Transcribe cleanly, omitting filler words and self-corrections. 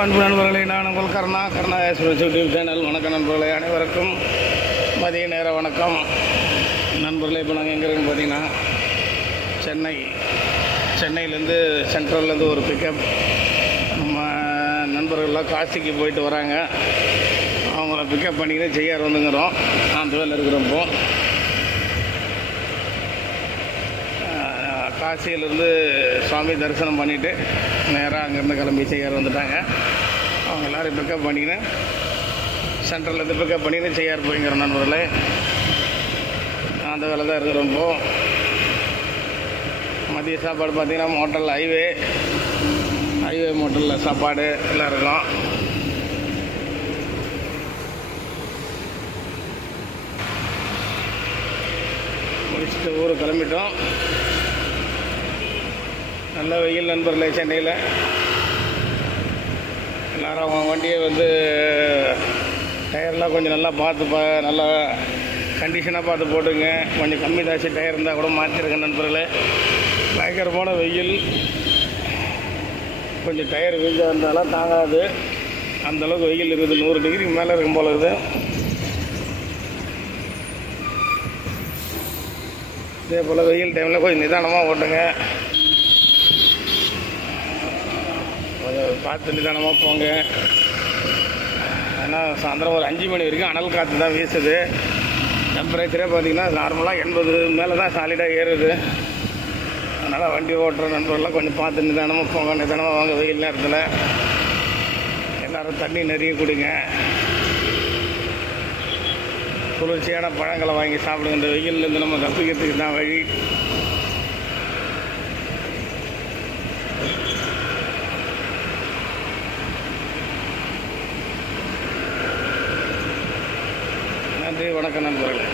அன்பு நண்பர்களே, நான் உங்கள் கருணா யூடியூப் சேனல். வணக்கம் நண்பர்களே, அனைவருக்கும் மதிய நேர வணக்கம் நண்பர்களே. இப்போ நாங்கள் எங்கே இருக்குன்னு பார்த்தீங்கன்னா சென்னையிலேருந்து சென்ட்ரல்லேருந்து ஒரு பிக்கப். நம்ம நண்பர்கள்லாம் காசிக்கு போயிட்டு வராங்க. அவங்கள பிக்கப் பண்ணிக்கிட்டு செய்யார் வந்துங்கிறோம். அந்த வேலை இருக்கிறப்போ காசியிலேருந்து சுவாமி தரிசனம் பண்ணிவிட்டு நேராக அங்கேருந்து கிளம்பி செய்யார் வந்துட்டாங்க. அவங்க எல்லோரும் பிக்கப் பண்ணிக்கின்னு சென்ட்ரல்லேருந்து பிக்கப் பண்ணிக்கின்னு செய்யார் போய்ங்கிற நண்பர்களே. அந்த வேலை தான் இருக்கிறப்போ மதிய சாப்பாடு பார்த்திங்கன்னா ஹோட்டலில் ஹைவே ஹோட்டலில் சாப்பாடு எல்லாம் இருக்கும். முடிச்சுட்டு ஊருக்கு கிளம்பிட்டோம். நல்ல வெயில் நண்பர்களே. சென்னையில் எல்லோரும் அவங்க வண்டியை டயர்லாம் கொஞ்சம் நல்லா பார்த்து நல்லா கண்டிஷனாக பார்த்து போட்டுங்க. கொஞ்சம் கம்மி தாசி டயர் இருந்தால் கூட மாற்றிருங்க நண்பர்களே. பயங்கரமான வெயில். கொஞ்சம் டயர் வீஞ்சாக இருந்தாலும் தாங்காது, அந்தளவுக்கு வெயில் இருக்குது. 100 டிகிரிக்கு மேலே இருக்கும் போல இருக்குது. இதே போல் வெயில் டைமில் கொஞ்சம் நிதானமாக ஓட்டுங்க. கொஞ்சம் பார்த்து நிதானமாக போங்க. ஏன்னா சாயந்தரம் ஒரு 5 மணி வரைக்கும் அனல் காற்று தான் வீசுது. டெம்பரேச்சரே பார்த்திங்கன்னா நார்மலாக 80 மேலே தான் சாலிடாக ஏறுது. அதனால் வண்டி ஓட்டுற நண்பர்கள்லாம் கொஞ்சம் பார்த்து நிதானமாக போங்க. நிதானமாக வாங்க. வெயில் நேரத்தில் எல்லோரும் தண்ணி நிறைய குடிங்க. குளிர்ச்சியான பழங்களை வாங்கி சாப்பிடுங்க. இந்த வெயிலேருந்து நம்ம தப்பிக்கிறதுக்கு தான் வழி. நன்றி, வணக்கம் நண்பர்களே.